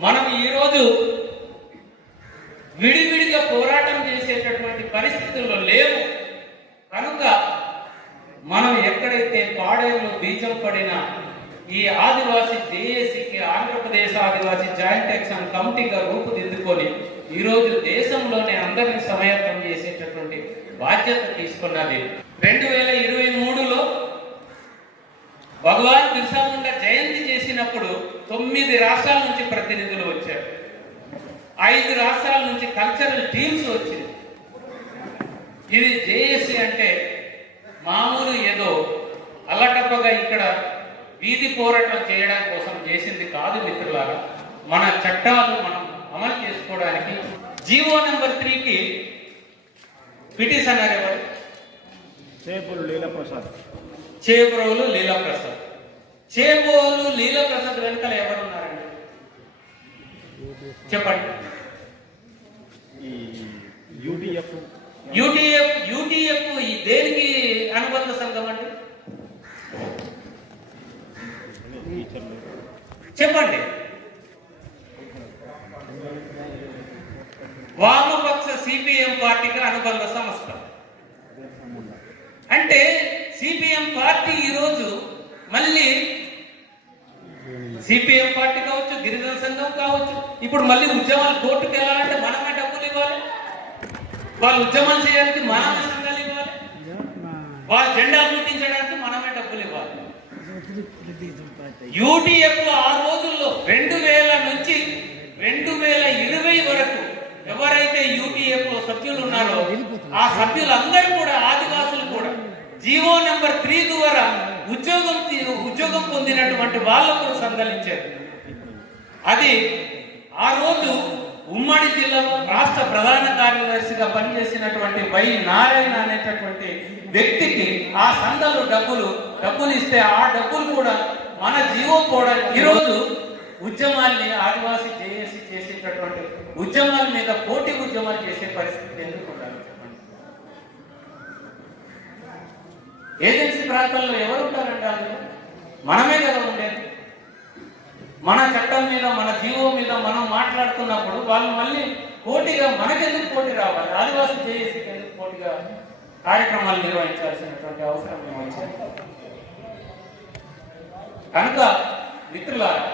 మనం ఈరోజు విడివిడిగా పోరాటం చేసేటటువంటి పరిస్థితుల్లో లేవు కనుక మనం ఎక్కడైతే పాడేరులో బీజం పడిన ఈ ఆదివాసి జేఏసీకి ఆంధ్రప్రదేశ్ ఆదివాసీ జాయింట్ యాక్షన్ కమిటీగా రూపుదిద్దుకొని ఈరోజు దేశంలోనే అందరిని సమయత్వం చేసేటటువంటి బాధ్యత తీసుకున్నది. రెండు వేల ఇరవై మూడులో భగవాన్ బిర్సా ముండా జయంతి చేసినప్పుడు తొమ్మిది రాష్ట్రాల నుంచి ప్రతినిధులు వచ్చారు. ఐదు రాష్ట్రాల నుంచి కల్చరల్ టీమ్స్ వచ్చింది. ఇది జేఏసీ అంటే మామూలు ఏదో అల్లటప్పగా ఇక్కడ వీధి పోరాటం చేయడం కోసం చేసింది కాదు మిత్రులారా. మన చట్టాలు మనం అమలు చేసుకోవడానికి జీవో నెంబర్ త్రీకి పిటిషనర్ ఎవరు? చేపులు లీలప్రసాద్. చేబ్రోలు లీలాప్రసాద్. చేబోలు లీలాప్రసాద్ వెనకాల ఎవరున్నారండి? చెప్పండి. యూటీఎఫ్. యూటీఎఫ్ యూటీఎఫ్ ఈ దేనికి అనుబంధ సంఘం అండి? చెప్పండి. వామపక్ష సిపిఎం పార్టీకి అనుబంధ సంస్థ. అంటే సిపిఎం పార్టీ ఈరోజు మళ్ళీ సిపిఎం పార్టీ కావచ్చు గిరిజన సంఘం కావచ్చు ఇప్పుడు మళ్ళీ ఉద్యమాలు కోర్టుకు వెళ్ళాలంటే మనమే డబ్బులు ఇవ్వాలి. వాళ్ళు ఉద్యమం చేయడానికి మనమే సంఘాలు ఇవ్వాలి. వాళ్ళ జెండా గుర్తించడానికి మనమే డబ్బులు ఇవ్వాలి. యూటీఎఫ్లో ఆ రోజుల్లో రెండు వేల నుంచి రెండు వేల ఇరవై వరకు ఎవరైతే యూటీఎఫ్లో సభ్యులు ఉన్నారో ఆ సభ్యులందరూ కూడా జీవో నెంబర్ త్రీ ద్వారా ఉద్యోగం తీ- ఉద్యోగం పొందినటువంటి వాళ్ళకు సందలించారు అది ఆ రోజు ఉమ్మడి జిల్లాలో రాష్ట్ర ప్రధాన కార్యదర్శిగా పనిచేసినటువంటి వై నారాయణ అనేటటువంటి వ్యక్తికి ఆ సంఘాలు డబ్బులు డబ్బులు ఇస్తే ఆ డబ్బులు కూడా మన జీవో కూడా ఈరోజు ఉద్యమాల్ని ఆదివాసీ జేఏసీ చేసేటటువంటి ఉద్యమాల మీద పోటీ ఉద్యమాలు చేసే పరిస్థితి ఎందుకు ఉండాలి చెప్పండి ఏజెన్సీ ప్రాంతాల్లో ఎవరు ఉంటారండి అందులో మనమే కదా ఉండేది. మన చట్టం మీద మన జీవో మీద మనం మాట్లాడుతున్నప్పుడు వాళ్ళు మళ్ళీ పోటీగా మనకెందుకు పోటీ రావాలి? ఆదివాసీ జేఏసీకి ఎందుకు పోటీగా కార్యక్రమాలు నిర్వహించాల్సినటువంటి అవసరం మేము కనుక మిత్రులారా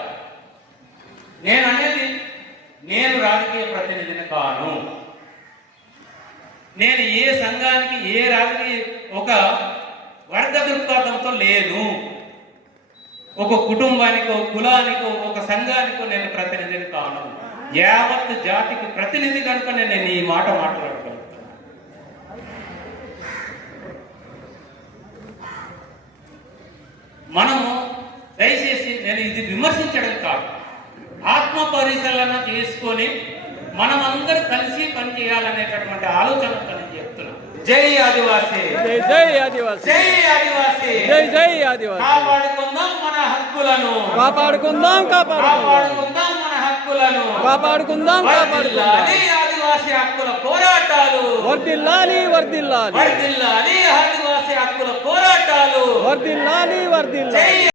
నేను అనేది నేను రాజకీయ ప్రతినిధిని కాను. నేను ఏ సంఘానికి ఏ రాజకీయ ఒక దృక్పథంతో లేను. ఒక కుటుంబానికో కులానికో ఒక సంఘానికో నేను ప్రతినిధిని కాను. యావత్ జాతికి ప్రతినిధి కనుక నేను ఈ మాట మాట్లాడగలుగుతాను మనము దయచేసి నేను ఇది విమర్శించడం కాదు. ఆత్మ పరిశీలన చేసుకొని మనం అందరూ కలిసి పనిచేయాలనేటటువంటి ఆలోచన కలిగి జై ఆదివాసీ. జై జై ఆదివాసి. జై ఆదివాసీ. జై జై ఆదివాసి. కాపాడుకుందాం మన హక్కులను. కాపాడుకుందాం కాపాడుకుందాం. మన హక్కులను. కాపాడుకుందాం కాపాడుకుందాం. ఆదివాసీ హక్కుల పోరాటాలు. వర్దిల్లాలి వర్దిల్లాలి వర్ధిల్లాలి ఆదివాసీ హక్కుల పోరాటాలు. వర్దిల్లాలి వర్దిల్లాలి జై